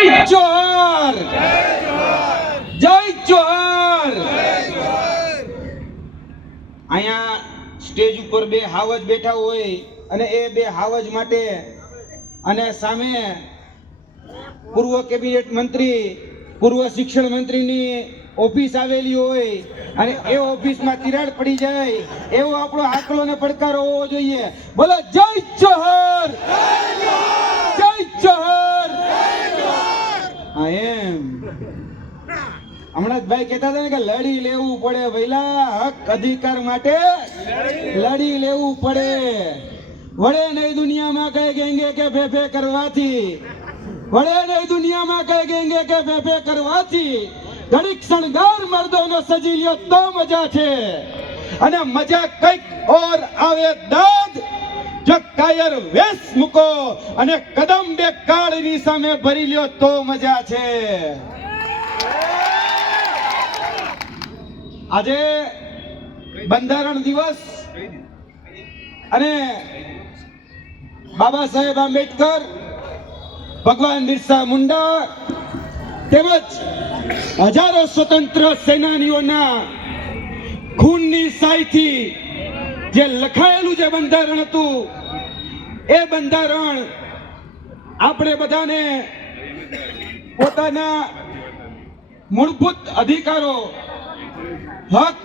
જોહર! જય જોહર! અહીંયા સ્ટેજ ઉપર બે હાવજ બેઠા હોય અને એ બે હાવજ માટે અને સામે પૂર્વ કેબિનેટ મંત્રી, પૂર્વ શિક્ષણ મંત્રીની ઓફિસ આવેલી હોય અને એ ઓફિસમાં તિરાડ પડી જાય એવો આપણો આંકડો ને પડકારો હોવો જોઈએ. બોલો, જય જોહર! જય જોહર! હા, એમ. હમણાં ભાઈ કહેતા હતા ને કે લડી લેવું પડે ભઈલા હક અધિકાર માટે લડી લેવું પડે. વળે નહીં દુનિયામાં કઈ ગેંગે કે ફેફે કરવાથી. વળે નહીં દુનિયામાં કઈ ગેંગે કે ફેફે કરવાથી. ઘડીક શણગાર મર્દોનો સજી લ્યો તો મજા છે. અને મજા કંઈક ઓર આવે દાદ. કાયર વેશ મૂકો અને કદમ બે કાળની સામે ભરી લ્યો તો મજા છે. આજે બંધારણ દિવસ અને બાબા સાહેબ આંબેડકર, ભગવાન બિરસા મુંડા તેમજ હજારો સ્વતંત્ર સેનાનીઓના ખૂનની સાયથી જે લખાયેલું જે બંધારણ હતું એ બંધારણ આપણે બધાને પોતાના મૂળભૂત અધિકારો, હક,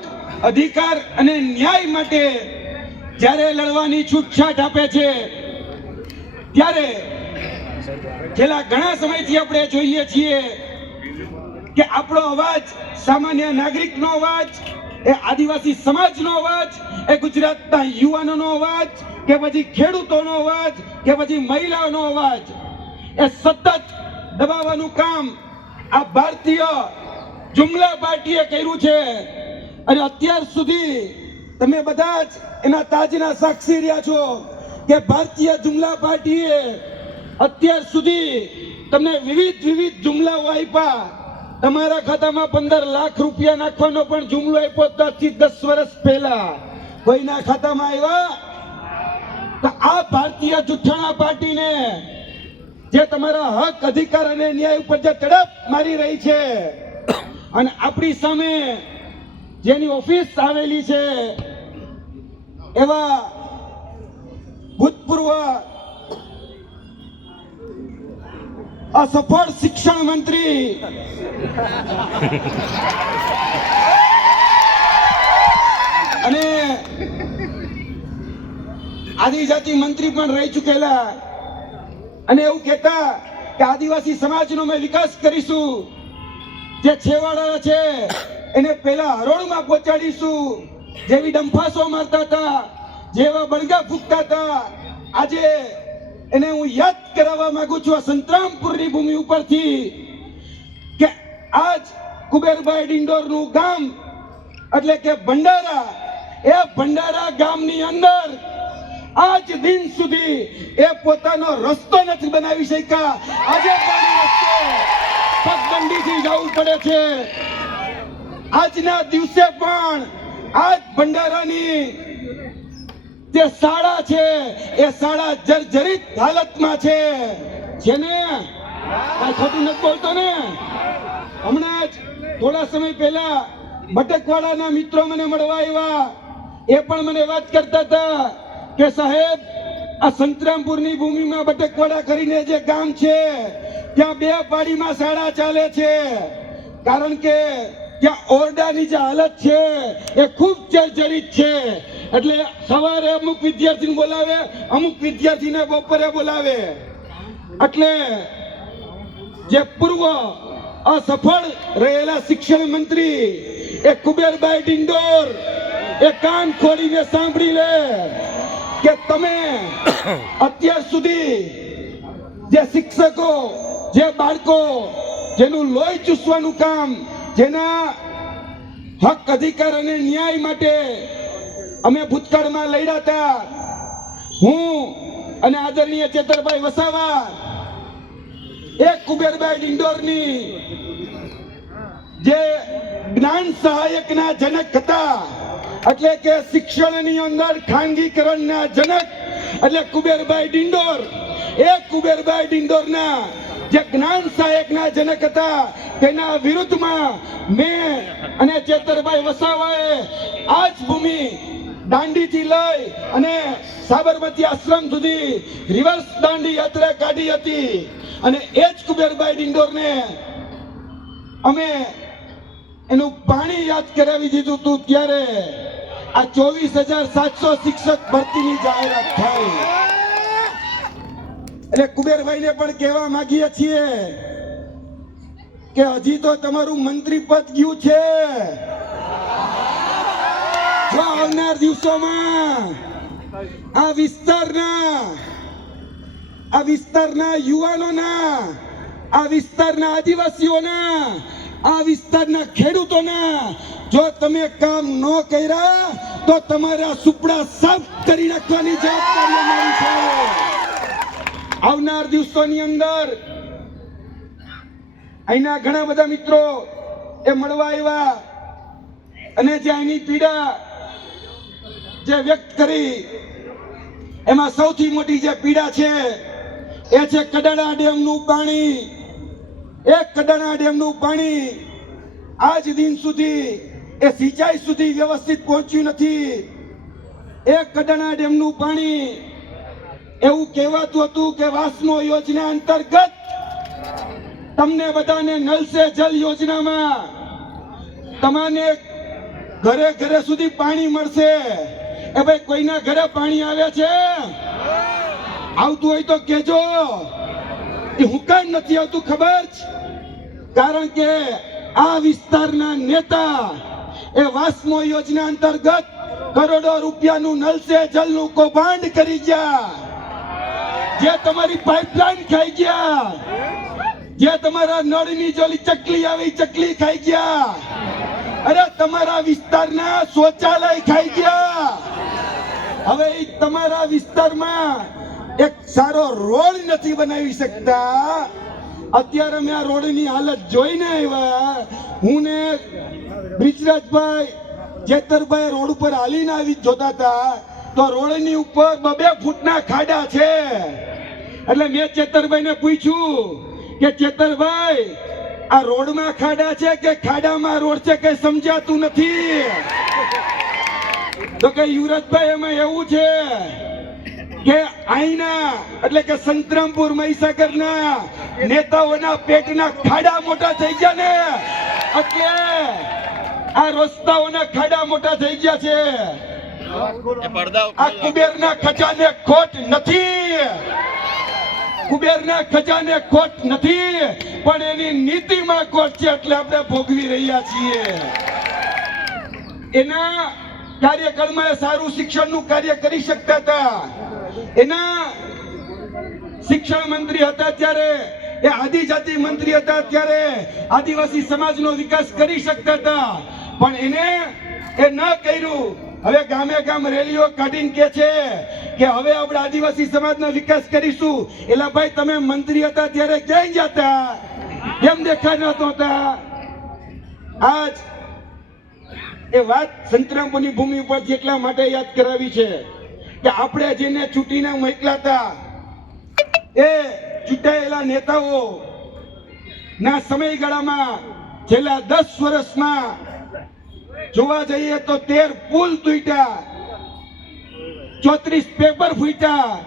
અધિકાર અને ન્યાય માટે જ્યારે લડવાની છૂટછાટ આપે છે, ત્યારે છેલ્લા ઘણા સમયથી આપણે જોઈએ છીએ કે આપણો અવાજ સામાન્ય નાગરિકનો અવાજ એ આદિવાસી સમાજનો અવાજ, એ ગુજરાતના યુવાનોનો અવાજ, કે પછી ખેડૂતોનો અવાજ, કે પછી મહિલાઓનો અવાજ. એ સતત દબાવવાનું કામ આ ભારતીય જુમલા પાર્ટીએ કર્યું છે. અને અત્યાર સુધી તમે બધા જ એના તાજના સાક્ષી રહ્યા છો કે ભારતીય જુમલા પાર્ટીએ અત્યાર સુધી તમને વિવિધ વિવિધ જુમલાઓ આપ્યા તમારા ખાતામાં પંદર લાખ રૂપિયા નાખવાનો પણ જુમલો આપ્યો દસથી દસ વર્ષ પહેલા. કોઈના ખાતામાં આવ્યા? તો આ ભારતીય જુઠ્ઠાણા પાર્ટીને, જે તમારા હક, અધિકાર અને ન્યાય ઉપર જે તડપ મારી રહી છે, અને આપણી સામે જેની ઓફિસ આવેલી છે, એવા ભૂતપૂર્વ અસફળ શિક્ષણ મંત્રી. અને આદિજાતિ મંત્રી પણ રહી ચૂકેલા. અને એવું કહેતા કે આદિવાસી સમાજનો મેં વિકાસ કરીશું. જે છેવાડા છે, એને પહેલા હરોળમાં પહોંચાડીશું. જેવી ડંફાસો મારતા હતા, જેવા બળગા ફૂંકતા હતા. આજે એને હું યાદ કરાવવા માંગુ છું આ સંતરામપુરની ભૂમિ ઉપરથી કે આજ કુબેરભાઈ ડિંડોરનું ગામ, એટલે કે ભંડારા, એ ભંડારા ગામની અંદર આજ દિન સુધી એ પોતાનો રસ્તો નથી બનાવી શક્યા. આજે પણ રસ્તો પગદંડીથી જવું પડે છે. આજના દિવસે પણ આજ ભંડારાની જે શાળા છે, એ શાળા જર્જરિત હાલતમાં છે. જેને કાંઈ ખોટું નથી બોલતો ને? હમણાં જ થોડા સમય પહેલા બટકવાડાના મિત્રો મને મળવા આવ્યા. એ પણ મને વાત કરતા હતા કે સાહેબ, આ સંતરામપુરની ભૂમિમાં બટકવાડા કરીને જે ગામ છે, ત્યાં બે પાડીમાં શાળા ચાલે છે. કારણ કે ત્યાં ઓરડાની જે હાલત છે, એ ખૂબ જર્જરિત છે. એટલે સવારે અમુક વિદ્યાર્થીને બોલાવે, અમુક વિદ્યાર્થીને બપોરે બોલાવે. એટલે જે પૂર્વ અસફળ રહેલા શિક્ષણ મંત્રી, એ કુબેરભાઈ ડિંડોર, એ કાન ખોલીને સાંભળી લે કે તમે અત્યાર સુધી જે શિક્ષકો, જે બાળકો, જેનું લોહી ચૂસવાનું કામ જેના હક, અધિકાર અને ન્યાય માટે અમે ભૂતકાળમાં લડ્યા હતા. હું અને આદરણીય ચેતરભાઈ વસાવા, એક કુબેરભાઈ ડિંડોરની જે જ્ઞાન સહાયકના જનક હતા. એટલે કે શિક્ષણની અંદર ખાનગીકરણના જનક. એટલે કુબેરભાઈ ડિંડોર, એ કુબેરભાઈ ડિંડોરના જે જ્ઞાન સહાયકના જનક હતા તેના વિરુદ્ધમાં મેં અને ચેતરભાઈ વસાવાએ આ ભૂમિ દાંડીથી લઈ અને સાબરમતી આશ્રમ સુધી રિવર્સ દાંડી યાત્રા કાઢી હતી. અને એ જ કુબેરભાઈ ડિંડોરને અમે એનું પાણી યાદ કરાવી દીધું હતું ત્યારે આ ચોવીસ હજાર સાતસો શિક્ષક ભરતીની જાહેરાત થઈ એટલે કુબેરભાઈને પણ કહેવા માંગીએ છીએ કે હજી તો તમારું મંત્રી પદ ગયું છે. આવનાર દિવસોમાં આ વિસ્તારના આ વિસ્તારના યુવાનોના, આ વિસ્તારના આદિવાસીઓના, આ વિસ્તારના ખેડૂતોના, જો તમે કામ ન કર્યા, તો તમારા સુપડા સાફ કરી નાખવાની જવાબદારી છે. આવનાર દિવસોની અંદર અહીંના ઘણા બધા મિત્રો એ મળવા આવ્યા અને જે અહીંની પીડા જે વ્યક્ત કરી, એમાં સૌથી મોટી જે પીડા છે એ છે કડાણા ડેમનું પાણી. એક કડાણા ડેમનું પાણી આજ દિન સુધી એ સિંચાઈ સુધી વ્યવસ્થિત પહોંચ્યું નથી. એક કડાણા ડેમનું પાણી એવું કહેવાતું હતું કે વાસનો યોજના અંતર્ગત તમને બધાને નલ સે જલ યોજનામાં તમને ઘરે ઘરે સુધી પાણી મળશે. એ ભાઈ, કોઈના ઘરે પાણી આવે છે? આવતું હોય તો કેજો એ હું નથી આવતું, ખબર કારણ કે આ વિસ્તારના નેતા એ વાસ્મો યોજના અંતર્ગત કરોડો રૂપિયાનું નલ સે જલનું કૌભાંડ કરી ગયા. જે તમારી પાઇપલાઇન ખાઈ ગયા. જે તમારા નળની જોલી ચકલી આવી, ચકલી ખાઈ ગયા. અરે, તમારા વિસ્તારના શૌચાલય ખાઈ ગયા. હવે તમારા વિસ્તારમાં એક સારો રોડ નથી બનાવી શકતા. અત્યારે મેં આ રોડની હાલત જોઈને આવ્યા. હું ને બ્રિજરાજભાઈ, જેતરભાઈ રોડ ઉપર હાલીને આવી જોતા હતા. તો રોડની ઉપર બબે ફૂટના ખાડા છે. એટલે મેં ચેતરભાઈને પૂછ્યું કે ચેતરભાઈ આ રોડમાં ખાડા છે કે ખાડામાં રોડ છે કઈ સમજાતું નથી? તો કે યુવરાજભાઈ એમાં એવું છે કે આઈના એટલે કે સંતરામપુર મહીસાગરના નેતાઓના પેટના ખાડા મોટા થઈ ગયા ને? એટલે આ રસ્તાઓના ખાડા મોટા થઈ ગયા છે. આ કુબેરના ખજાને ખોટ નથી. કુબેરના ખજાને ખોટ નથી, પણ એની નીતિમાં ખોટ છે એટલે આપણે ભોગવી રહ્યા છીએ. એના કાર્યકાળમાં સારું શિક્ષણનું કાર્ય કરી શકતા હતા. એના શિક્ષણ મંત્રી હતા ત્યારે, એ આદિજાતિ મંત્રી હતા ત્યારે આદિવાસી સમાજનો વિકાસ કરી શકતા હતા. પણ એને એ ન કર્યું. હવે ગામે ગામ રેલીઓ કાઢીને કે છે કે હવે આપણે આદિવાસી સમાજનો વિકાસ કરીશું. એટલે ભાઈ, તમે મંત્રી હતા ત્યારે ક્યાંય જતા કેમ દેખાતા હતા? આજ એ વાત સંતરામપુરની ભૂમિ ઉપર જેટલા માટે યાદ કરાવી છે કે આપણે જેને ચૂંટીને મોકલા હતા એ ચૂંટાયેલા નેતાઓ ના સમયગાળામાં છેલ્લા દસ વર્ષમાં જોવા જઈએ તો તેર પુલ તૂટ્યા. ચોત્રીસ પેપર ફૂટ્યા.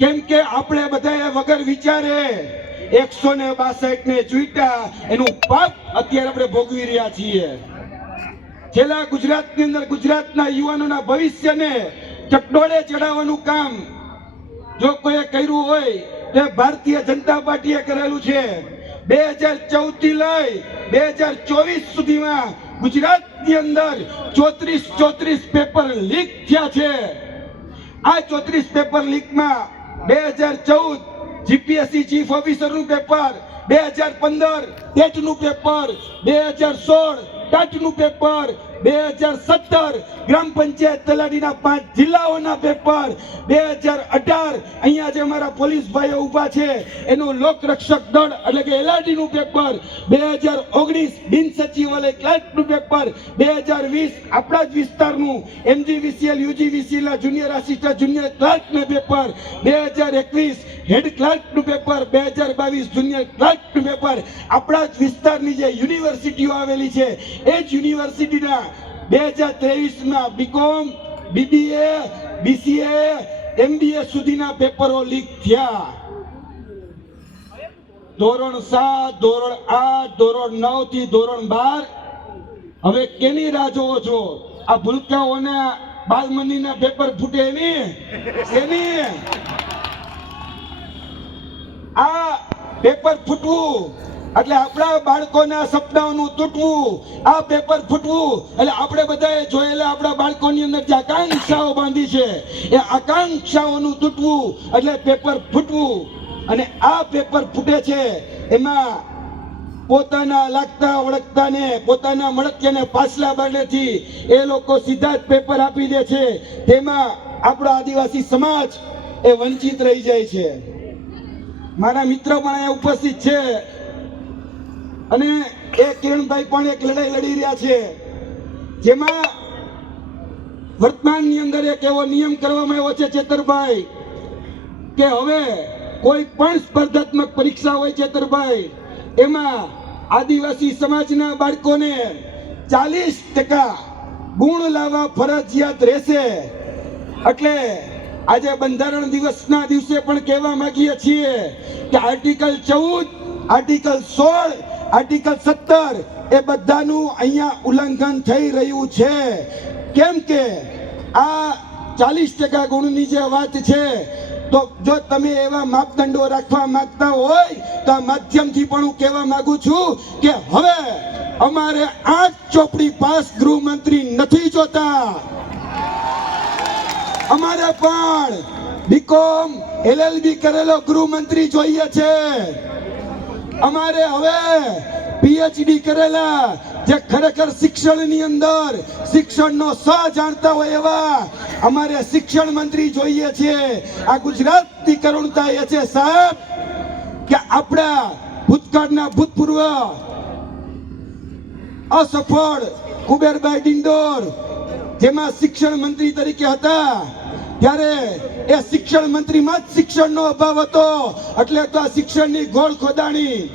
કેમ કે આપણે બધાએ વગર વિચારે એકસો ને બાસઠ ને ચૂંટ્યા. એનું પાપ અત્યારે આપણે ભોગવી રહ્યા છીએ. છેલ્લા ગુજરાતની અંદર ગુજરાતના યુવાનોના ભવિષ્યને ચકડોળે ચડાવવાનું કામ જો કોઈએ કર્યું હોય, તો ભારતીય જનતા પાર્ટીએ કરેલું છે. બે હજાર ચૌદથી લઈ બે હજાર ચોવીસ સુધીમાં ગુજરાતની અંદર ચોત્રીસ ચોત્રીસ પેપર લીક થયા છે. આ ચોત્રીસ પેપર લીકમાં બે હજાર ચૌદ જીપીએસસી ચીફ ઓફિસરનું પેપર બે હજાર પંદર, ટેટનું પેપર બે હજાર સોળ, ટાટનું પેપર બે હજાર સત્તર ગ્રામ પંચાયત તલાટીના પાંચ જિલ્લાઓના પેપર. બે હજાર અઢાર અહીંયા જે અમારા પોલીસ ભાઈઓ ઊભા છે, એનું લોકરક્ષક દળ એટલે કે એલઆરડીનું પેપર. બે હજાર ઓગણીસ બિન સચિવાલય ક્લાર્કનું પેપર. બે હજાર વીસ આપણા જ વિસ્તારનું એમજીવીસીએલ યુજીવીસીએલના જુનિયર આસિસ્ટન્ટ, જુનિયર ક્લાર્કનું પેપર. બે હજાર એકવીસ હેડ ક્લાર્કનું પેપર. બે હજાર બાવીસ જુનિયર ક્લાર્કનું પેપર. આપણા જ વિસ્તારની જે યુનિવર્સિટીઓ આવેલી છે, એ જ યુનિવર્સિટીના બે હજાર ત્રેવીસમાં બીકોમ બીબીએ બીસીએ એમબીએ સુધીના પેપરો લીક થયા. ધોરણ સાત, ધોરણ આઠ, ધોરણ નવથી ધોરણ બાર. હવે કેની રાહ જોવો છો? આ ભૂલકાઓને બાલ મંદિરના પેપર ફૂટે એની એની આ પેપર ફૂટવું. એટલે આપણા બાળકોના સપનાઓનું તૂટવું, આ પેપર ફૂટવું, એટલે આપણે બધાએ જોયેલા આપણા બાળકોની અંદર જે આકાંક્ષાઓ બાંધી છે, એ આકાંક્ષાઓનું તૂટવું, એટલે પેપર ફૂટવું. અને આ પેપર ફૂટે છે, એમાં પોતાના લાગતા ઓળખતાને પોતાના મળતિયાને પાછલા બારણેથી એ લોકો સીધા જ પેપર આપી દે છે. તેમાં આપણો આદિવાસી સમાજ એ વંચિત રહી જાય છે. મારા મિત્રો પણ અહીંયા ઉપસ્થિત છે. અને એ કિરણભાઈ પણ એક લડાઈ લડી રહ્યા છે. જેમાં વર્તમાનની અંદર એક એવો નિયમ કરવામાં આવ્યો છે, ચેતરભાઈ, કે હવે કોઈ પણ સ્પર્ધાત્મક પરીક્ષા હોય ચેતરભાઈ, એમાં આદિવાસી સમાજના બાળકોને ચાલીસ ટકા ગુણ લાવવા ફરજિયાત રહેશે. એટલે આજે બંધારણ દિવસના દિવસે પણ કહેવા માંગીએ છીએ કે આર્ટિકલ ચૌદ, આર્ટિકલ સોળ આર્ટિકલ સત્તર એ બધાનું અહીંયા ઉલ્લંઘન થઈ રહ્યું છે. કેમ કે આ ચાલીસ ટકા ગુણની જે વાત છે, તો જો તમે એવા માપદંડો રાખવા માંગતા હોય, તો માધ્યમથી પણ હું કહેવા માંગુ છું કે હવે અમારે આઠ ચોપડી પાસ ગૃહમંત્રી નથી જોતા. અમારે પણ બીકોમ એલએલબી કરેલો ગૃહમંત્રી જોઈએ છે. અમારે હવે પીએચડી કરેલા જે ખરેખર શિક્ષણની અંદર શિક્ષણનો સ જાણતા હોય એવા અમારે શિક્ષણ મંત્રી જોઈએ છે. આ ગુજરાતની કરુણતા એ છે સાહેબ, કે આપણા ભૂતકાળના ભૂતપૂર્વ અસફળ કુબેરભાઈ ડિંડોર, જેમાં શિક્ષણ મંત્રી તરીકે હતા ત્યારે એ શિક્ષણ મંત્રીમાં જ શિક્ષણનો અભાવ હતો. એટલે તો આ શિક્ષણની ગોળ ખોદાણી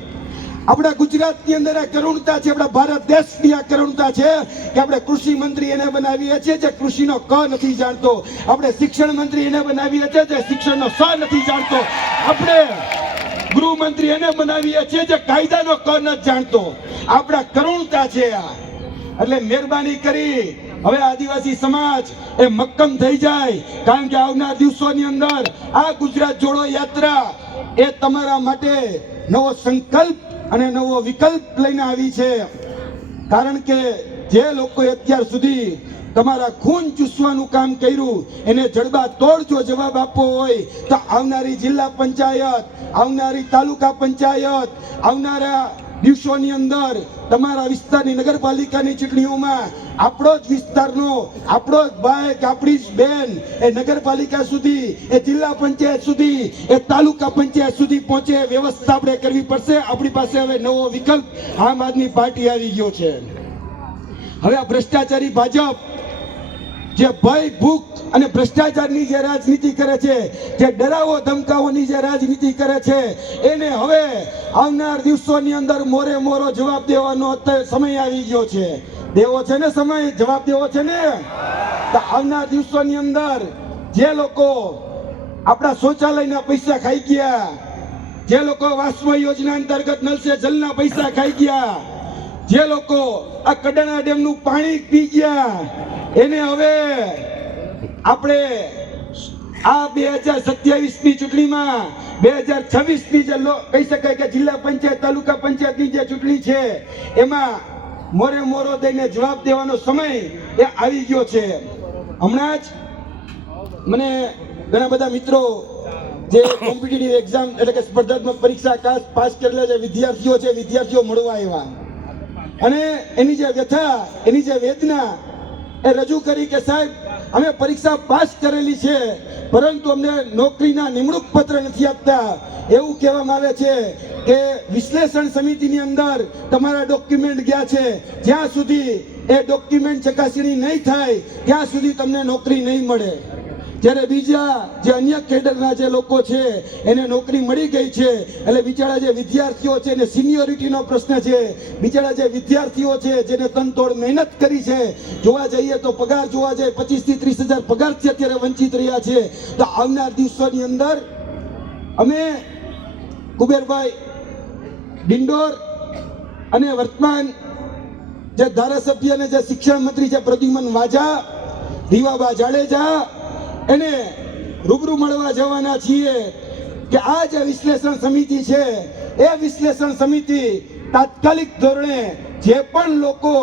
આપણા ગુજરાતની અંદર આ કરુણતા છે, આપણા ભારત દેશની આ કરુણતા છે કે આપણે કૃષિ મંત્રી એને બનાવીએ છીએ જે કૃષિનો ક નથી જાણતો. આપણે શિક્ષણ મંત્રી એને બનાવીએ છીએ જે શિક્ષણનો સ નથી જાણતો. આપણે ગૃહમંત્રી એને બનાવીએ છીએ જે કાયદાનો ક નથી જાણતો. આપણા કરુણતા છે આ. એટલે મહેરબાની કરી હવે આદિવાસી સમાજ એ મક્કમ થઈ જાય કારણ કે આવનાર દિવસોની અંદર આ ગુજરાત જોડો યાત્રા એ તમારા માટે નવો સંકલ્પ અને નવો વિકલ્પ લઈને આવી છે. કારણ કે જે લોકોએ અત્યાર સુધી તમારા ખૂન ચૂસવાનું કામ કર્યું, એને જડબા તોડ જો જવાબ આપવો હોય તો આવનારી જિલ્લા પંચાયત, આવનારી તાલુકા પંચાયત, આવનારા દિવસોની અંદર તમારા વિસ્તારની નગરપાલિકાની ચૂંટણીઓમાં આપણો જ વિસ્તારનો, આપણો જ ભાઈ આપણી જ બેન એ નગરપાલિકા સુધી, એ જિલ્લા પંચાયત સુધી, એ તાલુકા પંચાયત સુધી પહોંચે વ્યવસ્થા આપણે કરવી પડશે. આપણી પાસે હવે નવો વિકલ્પ આમ આદમી પાર્ટી આવી ગયો છે. હવે આ ભ્રષ્ટાચારી ભાજપ જે ભય, ભૂખ અને ભ્રષ્ટાચારની જે રાજનીતિ કરે છે, જે ડરાવો, ધમકાઓની જે રાજનીતિ કરે છે, એને હવે આવનાર દિવસોની અંદર મોરે મોરો જવાબ દેવાનો સમય આવી ગયો છે. દેવો છે ને સમય? જવાબ દેવો છે ને? તો આવનાર દિવસોની અંદર જે લોકો આપણા શૌચાલયના પૈસા ખાઈ ગયા, જે લોકો વાસ્મ યોજના અંતર્ગત નલસે જલના પૈસા ખાઈ ગયા જે લોકો આ કડાણા ડેમનું પાણી પી ગયા, એને હવે આપણે આ બે હજાર સત્યાવીસની ચૂંટણીમાં, બે હજાર છવ્વીસની જે કહી શકાય કે જિલ્લા પંચાયત, તાલુકા પંચાયતની જે ચૂંટણી છે, એમાં મોરે મોરો દઈને જવાબ દેવાનો સમય એ આવી ગયો છે. હમણાં જ મને ઘણા બધા મિત્રો જે કોમ્પિટિટિવ એક્ઝામ એટલે કે સ્પર્ધાત્મક પરીક્ષા પાસ કરેલા જે વિદ્યાર્થીઓ છે, વિદ્યાર્થીઓ મળવા આવ્યા. અને એની જે વ્યથા, એની જે વેદના એ રજૂ કરી કે સાહેબ, અમે પરીક્ષા પાસ કરેલી છે, પરંતુ અમને નોકરીના નિમણૂક પત્ર નથી આપતા. એવું કહેવામાં આવે છે કે વિશ્લેષણ સમિતિની અંદર તમારા ડોક્યુમેન્ટ ગયા છે. જ્યાં સુધી એ ડોક્યુમેન્ટ ચકાસણી નહીં થાય, ત્યાં સુધી તમને નોકરી નહીં મળે. જ્યારે બીજા જે અન્ય કેડરના જે લોકો છે, એને નોકરી મળી ગઈ છે, એટલે બિચારા જે વિદ્યાર્થીઓ છે, એને સિનિયોરિટીનો પ્રશ્ન છે. બિચારા જે વિદ્યાર્થીઓ છે, જેને તનતોડ મહેનત કરી છે, જોવા જઈએ તો પગાર જોવા જાય પચીસથી ત્રીસ હજાર પગારથી અત્યારે વંચિત રહ્યા છે. તો આવનાર દિવસોની અંદર અમે કુબેરભાઈ ડિંડોર અને વર્તમાન જે ધારાસભ્ય અને જે શિક્ષણ મંત્રી છે, પ્રદ્યુમન વાજા રીવાબા જાડેજા એને રૂબરૂ મળવા જવાના છીએ કે આ જે વિશ્લેષણ સમિતિ છે, એ વિશ્લેષણ સમિતિ તાત્કાલિક ધોરણે જે પણ લોકો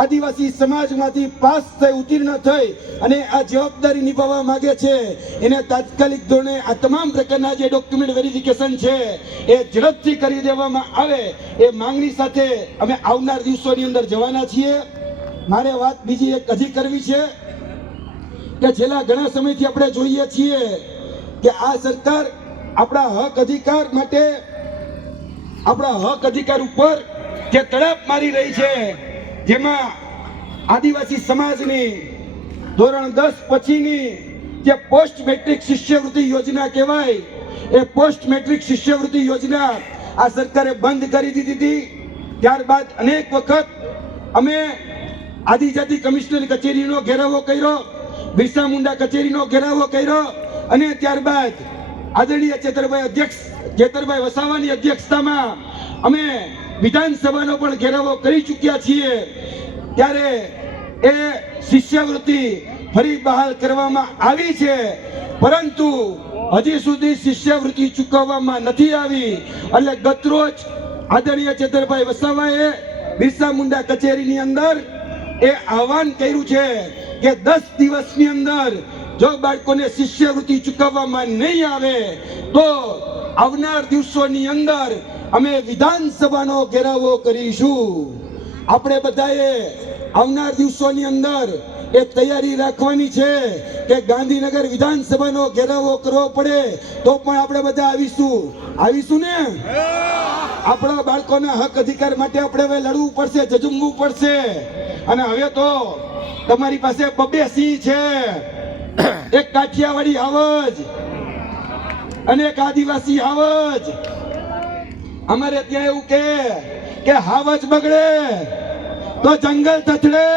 આદિવાસી સમાજમાંથી પાસ થઈ ઉત્તીર્ણ થઈ અને આ જવાબદારી નિભાવવા માંગે છે, એને તાત્કાલિક ધોરણે આ તમામ પ્રકારના જે ડોક્યુમેન્ટ વેરિફિકેશન છે, એ ઝડપથી કરી દેવામાં આવે એ માંગણી સાથે અમે આવનાર દિવસોની અંદર જવાના છીએ. મારે વાત બીજી એક હજી કરવી છે. કે છેલ્લા ઘણા સમયથી આપણે જોઈએ છીએ કે આ સરકાર આપણા હક અધિકાર માટે, આપણા હક અધિકાર ઉપર જે તડપ મારી રહી છે, જેમાં આદિવાસી સમાજની ધોરણ દસ પછીની જે પોસ્ટ મેટ્રિક શિષ્યવૃત્તિ યોજના કહેવાય, એ પોસ્ટ મેટ્રિક શિષ્યવૃત્તિ યોજના આ સરકારે બંધ કરી દીધી હતી. ત્યારબાદ અનેક વખત અમે આદિજાતિ કમિશનર કચેરીનો ઘેરાવો કર્યો. બિરસા મુંડા કચેરીનો ઘેરાવો કર્યો અને ત્યારબાદ આદરણીય ચેતરભાઈ અધ્યક્ષ, ચેતરભાઈ વસાવાની અધ્યક્ષતામાં અમે વિધાનસભાનો પણ ઘેરાવો કરી ચૂક્યા છીએ. ત્યારે એ શિષ્યવૃત્તિ ફરી બહાલ કરવામાં આવી છે. પરંતુ હજી સુધી શિષ્યવૃત્તિ ચૂકવવામાં નથી આવી. એટલે ગતરોજ આદરણીય ચેતરભાઈ વસાવાએ બિરસા મુંડા કચેરીની અંદર એ આહવાન કર્યું છે કે દસ દિવસની અંદર જો બાળકોને શિષ્યવૃત્તિ ચૂકવવામાં નહીં આવે, તો આવનાર દિવસોની અંદર અમે વિધાનસભાનો ઘેરાવો કરીશું. આપણે બધાએ આવનાર દિવસોની અંદર એ તૈયારી રાખવાની છે કે ગાંધીનગર વિધાનસભાનો ઘેરાવો કરવો પડે, તો પણ આપણે બધા આવીશું. આવીશું ને? આપણા બાળકોના હક અધિકાર માટે આપણે હવે લડવું પડશે, જજુમવું પડશે. અને હવે તો તમારી પાસે બબે સિંહ છે. એક કાઠિયાવાડી આવજ અને એક આદિવાસી આવજ અમારે ત્યાં એવું કે કે હાવજ બગડે તો જંગલ તથડે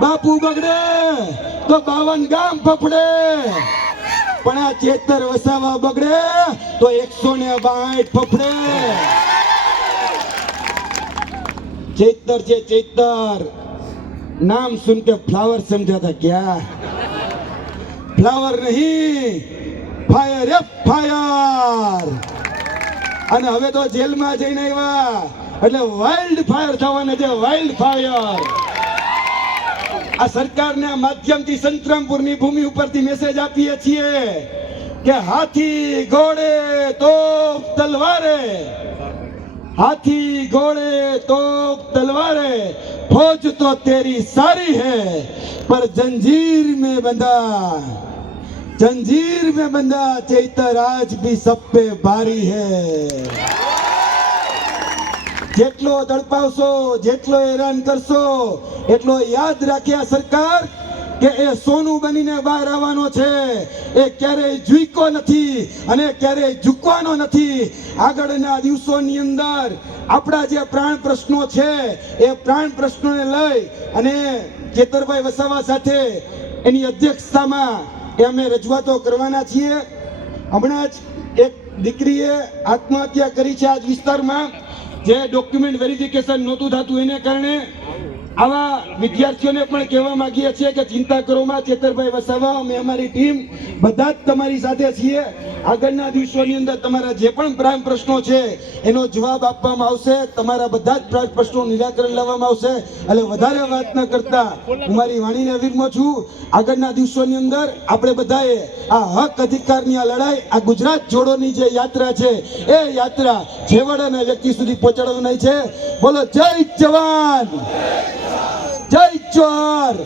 બાપુ બગડે તો બાવન ગામ ફફડે. પણ આ ચેતર વસાવા બગડે તો એકસો ને બાઠ ફફડે. ચેતર છે, ચેતર. નામ સુન કે ફ્લાવર સમજાતા ક્યા? ફ્લાવર નહીં. ફાયર એ ફાયર અને હવે તો જેલમાં જઈને આવ્યા. એટલે વાઇલ્ડ ફાયર થવાના છે વાઇલ્ડ ફાયર આ સરકારના માધ્યમથી સંતરામપુરની ભૂમિ ઉપરથી મેસેજ આપીએ છીએ કે હાથી ઘોડે તો તલવારે. हाथी घोड़े तोप तलवारे फौज तो तेरी सारी है पर जंजीर में बंधा जंजीर में बंधा चैतर आज भी सब पे भारी है જેટલો તડપાવશો જેટલો હેરાન કરશો એટલો યાદ રાખ્યા સરકાર કે એ સોનું બનીને બહાર આવવાનો છે. એ ક્યારેય ઝૂકો નથી અને ક્યારેય ઝૂકવાનો નથી. આગળના દિવસોની અંદર આપણા જે પ્રાણ પ્રશ્નો છે, એ પ્રાણ પ્રશ્નોને લઈ અને ચેતરભાઈ વસાવા સાથે એની અધ્યક્ષતામાં એ અમે રજૂઆતો કરવાના છીએ. હમણાં જ એક દીકરીએ આત્મહત્યા કરી છે આજ વિસ્તારમાં. જે ડોક્યુમેન્ટ વેરિફિકેશન નહોતું થતું એને કારણે આવા વિદ્યાર્થીઓને પણ કહેવા માંગીએ છીએ કે ચિંતા કરો માં, ચેતરભાઈ વસાવા, અમે અમારી ટીમ બધા જ તમારી સાથે છીએ. આગળના દિવસોની અંદર તમારા જે પણ પ્રાણ પ્રશ્નો છે, એનો જવાબ આપવામાં આવશે. તમારા બધા જ પ્રાણ પ્રશ્નો નિરાકરણ લાવવામાં આવશે. એટલે વધારે વાત ન કરતા હું મારી વાણીને વિરમો છું. આગળના દિવસોની અંદર આપણે બધાએ આ હક અધિકારની આ લડાઈ, આ ગુજરાત જોડોની જે યાત્રા છે, એ યાત્રા છેવાડાના વ્યક્તિ સુધી પહોંચાડવાની છે. બોલો, જય જવાન! જય જોહાર